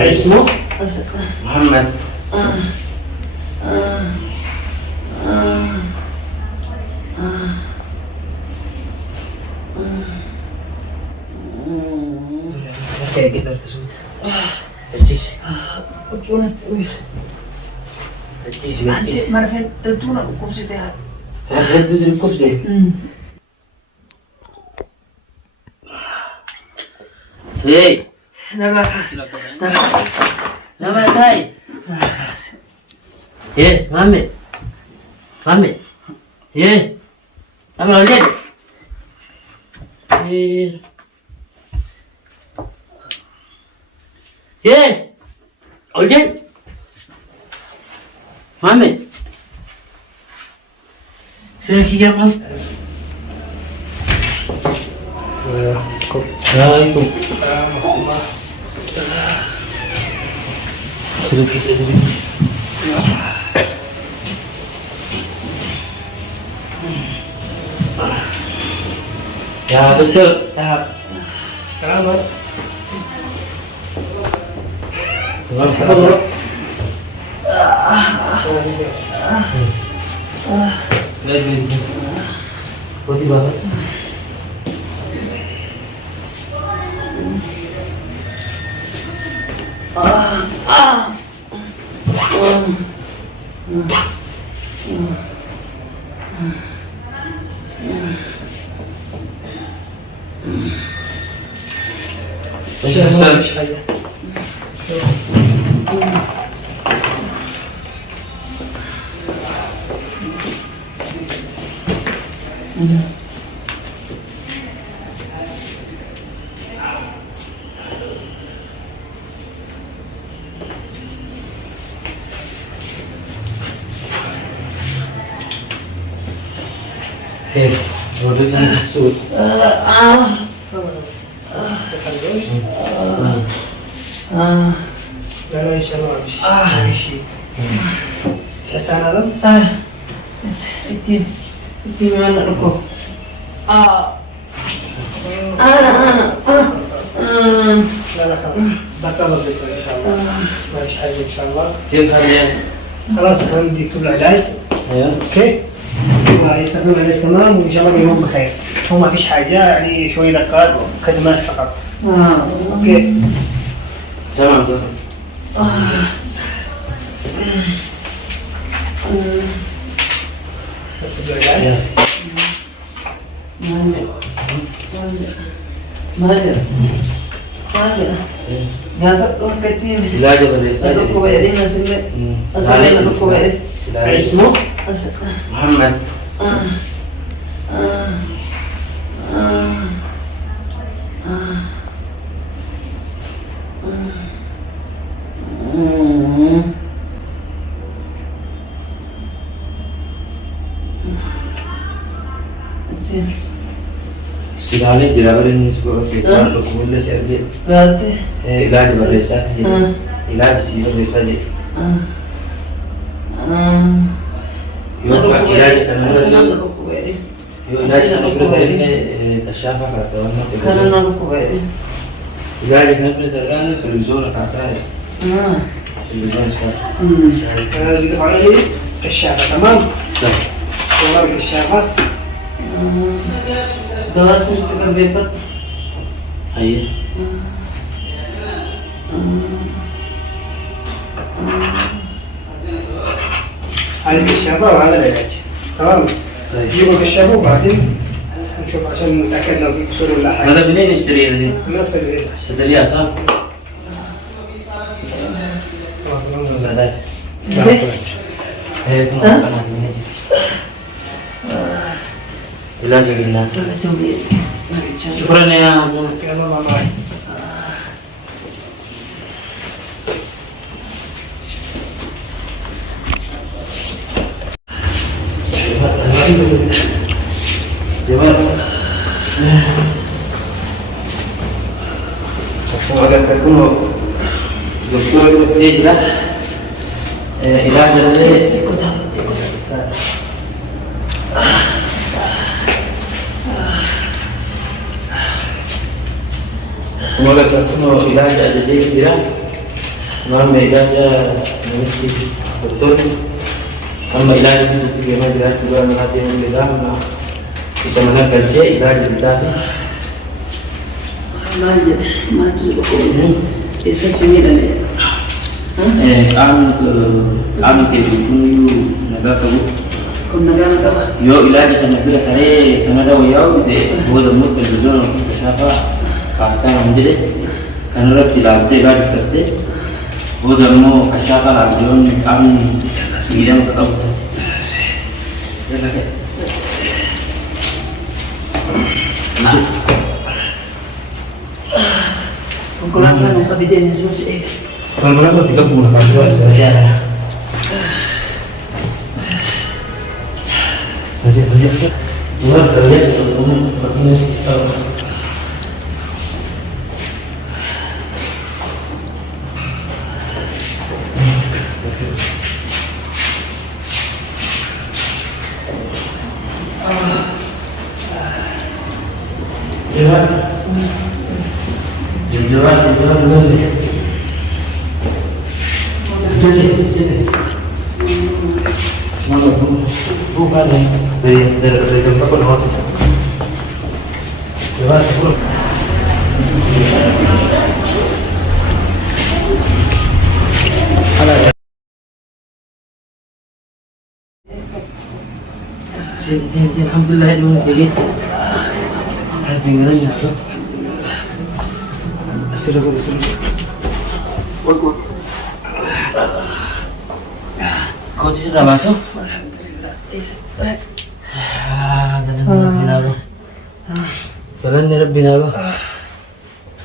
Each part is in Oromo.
اسمه محمد. الجيش وكونت ويس الجيش ما عرفت تدونا الكرسي تاعها هدو الكبسة. هي نبا هاي هي مامي هي أنا ولد هي ولد مامي هيك يا مان عليكم سلام. يا دكتور سلامات حصل ودي بابا ايش حساب هيك ورينا محسوس لا لا ان شاء الله ما في شيء تحس انا لم انتي ما نركو لا لا خلاص بطل بسيطة ان شاء الله ما فيش حاجة ان شاء الله. كيف هذا؟ خلاص احنا بدي اكتب العلاج ايوه اوكي ويستخدم العلاج تمام وان شاء الله بيوم بخير. هو ما فيش حاجة يعني شوية دقات وكدمات فقط. اوكي تمام نكتب العلاج. لا جبل اسمه محمد. سيداني جرابر النسبة في لكم سيرجي علاج بريسة علاج سيرة بريسة دي يوم علاج كان علاج كان كشافة كاتوانا علاج كان بترجعنا تلفزيون كاتاه تلفزيون سكاسة انا زيد عليه كشافة تمام. والله كشافة دوا سنت كبيفت هي هذه كشافة وهذا العلاج تمام. جيبوا كشافة وبعدين نشوف عشان نتأكد لو في كسور ولا حاجة. هذا منين يشتري هذه؟ من الصيدلية. الصيدلية صح؟ خلاص لا لا هيك علاج قلنا. شكرا يا ابو. يلا الله معك. agar terkuno doktor dia jelas ilaج dari agar terkuno ilaج dari dia Maam ilaaja namichi doktorri amma ilaaja biratti deemaa jiraachuu gara manaa deemuu jedhama. Isa mana galchee ilaaja bitaa fi maal jedhe isa sinidhame qaamni keenya kuniyyuu nagaa qabu. kun nagaa qaba. Yoo ilaaja kana bira taree kanarra wayyaa'u booda immoo televizyoona shaafaa kaaftaan hin jedhe kanarratti ilaaltee ilaaja fudhattee booda immoo kashaafaa laaljoon qaamni miidhama akka qabu taate. Konkolaataan nu qabideen asimas eega. Konkolaataan tiga buuna kan berjalan. Terlihat, luar terlihat begini sih. Jalan dulu nih. Jenis. Semangat bukan dari tempat penhort. Jalan dulu. Sini, alhamdulillah itu dikit. Pinggiran ya. Astagfirullah. Kau sudah masuk? Jalan ni Rabbina ko.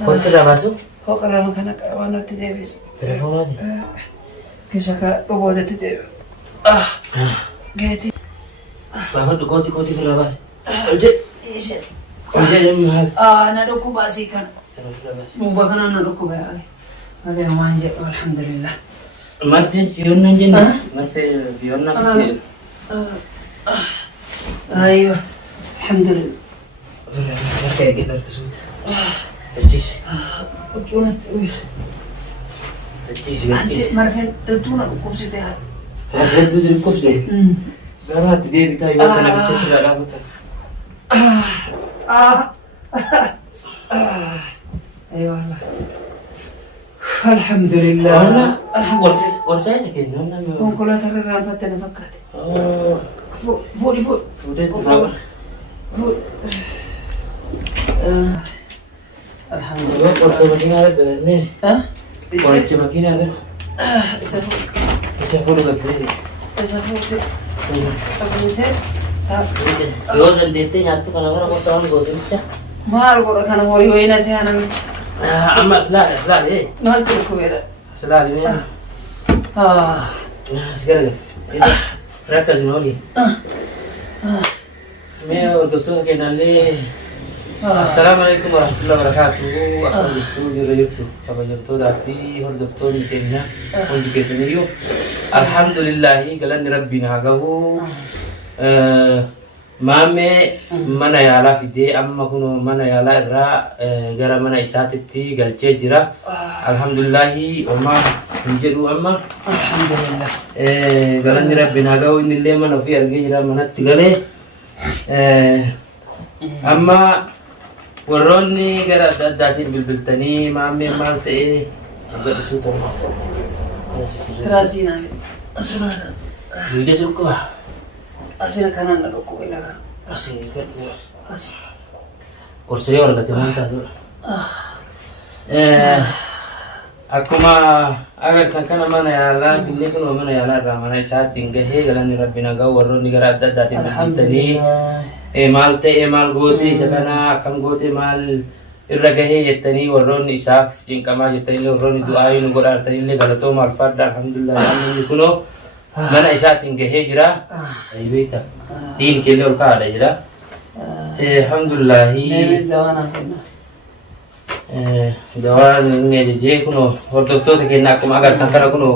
Kau sudah masuk? Kau kalau makan kawan nanti Davis. Telepon aja. Kisah kak robot itu Davis. Gati. Bahkan tu kau sudah masuk. Oje yang mahal. Nado ko basikan. Mubakana nado ko ba. Ada manje alhamdulillah. Marfe fiyon nanjen. Marfe fiyon nanjen. Aywa. Alhamdulillah. Marfe kita kesud. Ajis. Bagaimana tuh? Nanti Marfe tentu nak hukum sih teh. Marfe tu jadi hukum sih. Karena dia kita iwan tanah kita sudah dapat. ايوه والله الحمد لله. Saya sakit nona. كون كلها ترى فتنا فكات. فوق. الحمد لله. Kursi makin ada ni. Kursi makin ada. Isa pun agak beda. Yo sendiri nyatu karena orang kau tahu kau tu. Mahal kok kan hori hori nasi hanam. Amma selal Mahal tu kau bera. Selal ini. Sekarang ini rakas noli. मैं और दोस्तों के नाले अस्सलाम वालेकुम वरहमतुल्लाहि वबरकातुहू अकल दोस्तों जरूरतो कबजरतो दाफी और दोस्तों निकलना उनके कैसे नहीं हो अल्हम्दुलिल्लाह गलन रब्बिना गहू मामे mana yaala fide amma kuno mana yaala irra gara mana isaatitti galchee jira alhamdulillah wama hinjedhu amma alhamdulillah galanni rabbina gahu innillee mana ofii argee jira manatti galee amma warroonni gara adda addaatiin bilbiltanii maammeen maal ta'ee agadhisuu ta'u Terasina. Asma. duude sulquba Asina kanan na doko ilaga. asii As. qorsee argate maal taatudha akkuma agartan kana mana yaalaa finne kun mana yaalaa irraa mana isaattiin gahee galanni rabbina gahu warroonni gara adda addaatiin bilbiltanii maal ta'e maal goote isa kana akkam goote maal irra gahee jettanii warroonni isaaf cinqamaa jirtanillee warroonni du'aayii nu godhaartanillee galatooma alfaadha alhamdulillah namni kunoo mana isaattiin gahee jira beekta diin keellee ol kaa'adha jira alhamdulillah Dawana kenna. dawaan inni ajajee kunoo hordoftoota keenya akkuma agartan kana kunoo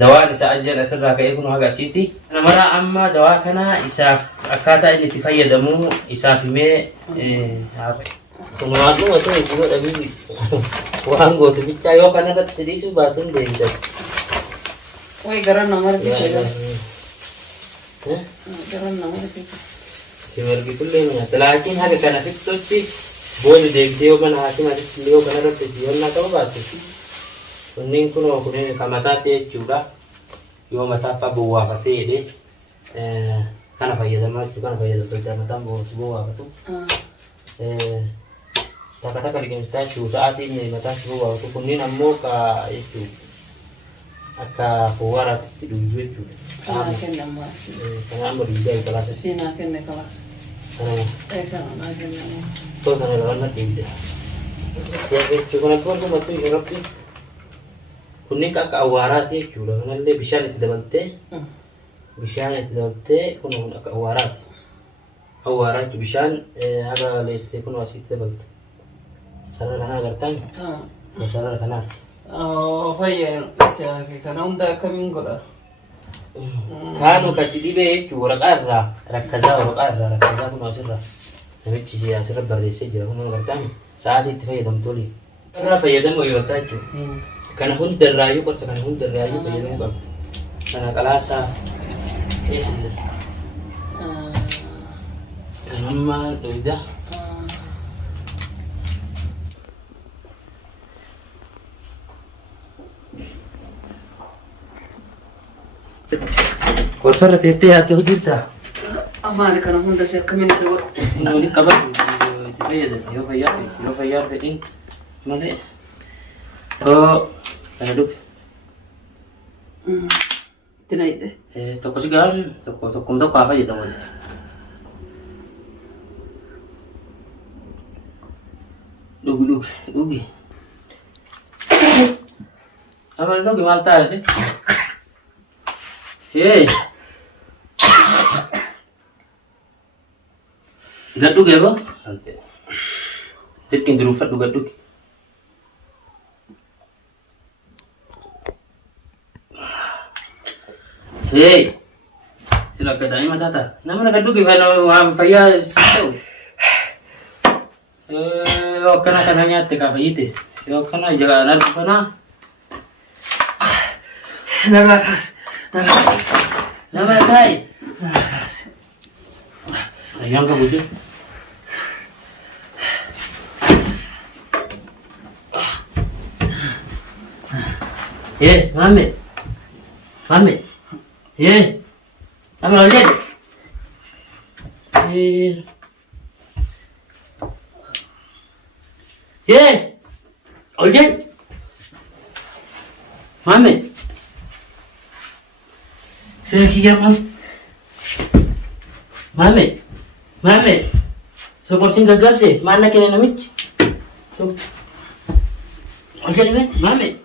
dawaan isa ajajaan asirraa ka'ee kunoo haga asiiti. Namara amma dawaa kana isaaf akkaataa inni itti fayyadamu isaaf himee Kunuwaadhu ati isin dhabii waan gootu bichaa yoo kana irratti sidhiisuu baatan deemtan. Way garan nama rifisa. Garan nama rifisa. Si margi kullee nyaata. Laakiin haga kana fixutti booda deemtee yoo mana hakimaatti illee yoo kana irratti xiyyoonnaa ta'uu baate. Kunniin kunoo kunneen kan mataatti jechuudha. Yoo mataaf bu'aafatee jedhee kana fayyadamaa jechuudha. Kana fayyadamtoota mataan bu'aafatu. Takka liqeessitaa jechuudha. Sa'aatiin mataatti bu'aafatu. Kunniin ammoo jechuudha. Akka fuwaaraatti dhuguu jechuudha. Kana kenna maasi. Kana amma dhiigaa kalaasa. Siinaa kenne kalaasa. Kana naa kenna. Too kana lawan natti hidhe. Siya jechuudha. Kana gosa mattuu ishee rabbi. Kunniin akka awwaaraati jechuudha. Kanallee bishaan itti dabaltee kun akka awwaaraati. Awwaaraa jechuudha. Bishaan haga leettee kun asitti dabalte. Sarara kanaa agartaan? Sarara kanaati. Fayyaan isaa kana hunda akkamiin godha? Kaanu kasi dhibee jechuudha. Waraqaa irraa rakkazaa kun asirraa. Namichi asirra barreessee jira. Kun agartaan sa'aatii itti fayyadamtooli. Asirraa fayyadamu wayyoota jechuudha. Kana hundarraayyuu qorsa kana hundarraayyuu fayyadamuu qabdi. Kana qalaasaa eessa jira? Kan amma dhugda. Qorsarra teettee yaate hojirta? Amaani kana hunda si akkamiin isa godha? Waliin qabatu itti fayyadame yoo fayyaa fedhiin malee. Kana dhufe. Itti na hidhe. Tokko si gahan tokko haa fayyadamu. Dhugi. Amma dhugi maal taate? Gadhu geba? Dirqin duruufadhu gadhuti. Sila kadang mata ta. Nama nak duduk kalau ham payah tahu. Yo kana kananya te ka payite. Yo kana jaga anak kana. Nagakas. Nama tay. Ayam ka bujo. Mami. Apa lagi? Ojen. Mami. Mami. So kursi gagal sih. Mana kena namich? So. Ojen Mami.